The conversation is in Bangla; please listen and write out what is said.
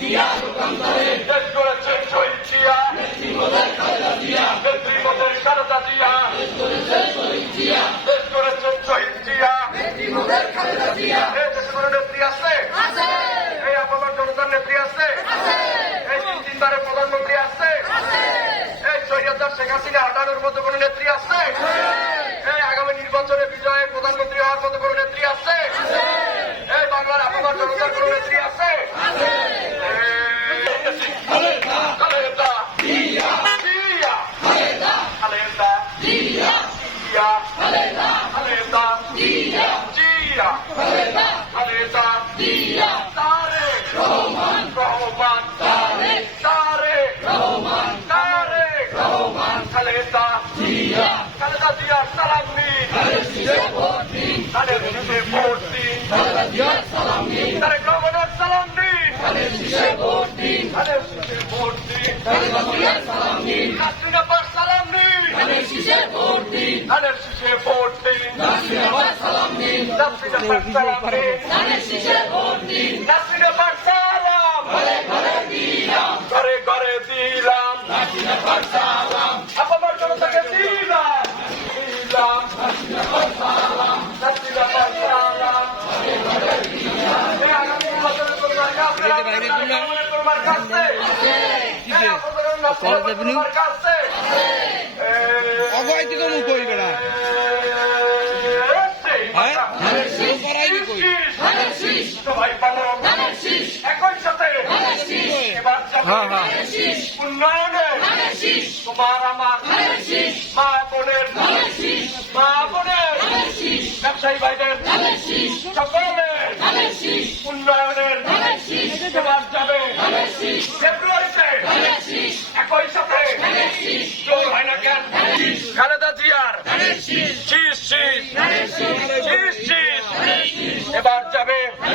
দেশ করেছেন শহীদ জিয়া। নেত্রী মোদের সারদা জিয়া দেশ করেছেন শহীদ জিয়া। এই দেশে কোনো নেত্রী আছে? এই আপনার জনতার নেত্রী আছে? এই তিন তিনবারের প্রধানমন্ত্রী আছে? এই সৈয়দার শেখ হাসিনা হটানোর মতো কোনো নেত্রী আছে এই আগামী নির্বাচনে বিজয়ে প্রধানমন্ত্রী হওয়ার মতো কোনো নেত্রী আছে এই বাংলার আপনার জনতার কোনো নেত্রী আছে খালেদা জিয়া খালেদা জিয়া খালেদা জিয়া খালেদা তারেক রহমান রহমান তারেক তারেক রহমান তারেক রহমান খালেদা জিয়া খালেদা জিয়ার সালাম দিন সালাম দিন ঘরে ঘরে দিলাম আপনার দিলাম দিলাম হাসিনা পার সবাই পালন একই সাথে এবার হ্যাঁ, হ্যাঁ। উন্নয়নে তোমার আমার মা বোনের মা বোনের ব্যবসায়ী ভাইদের সকলের উন্নয়নের এবার যাবে ফেব্রুয়ারিতে একই সাথে জোর হয় না কেন খালেদা জিয়ার শীষ শীষ শীষ শীষ এবার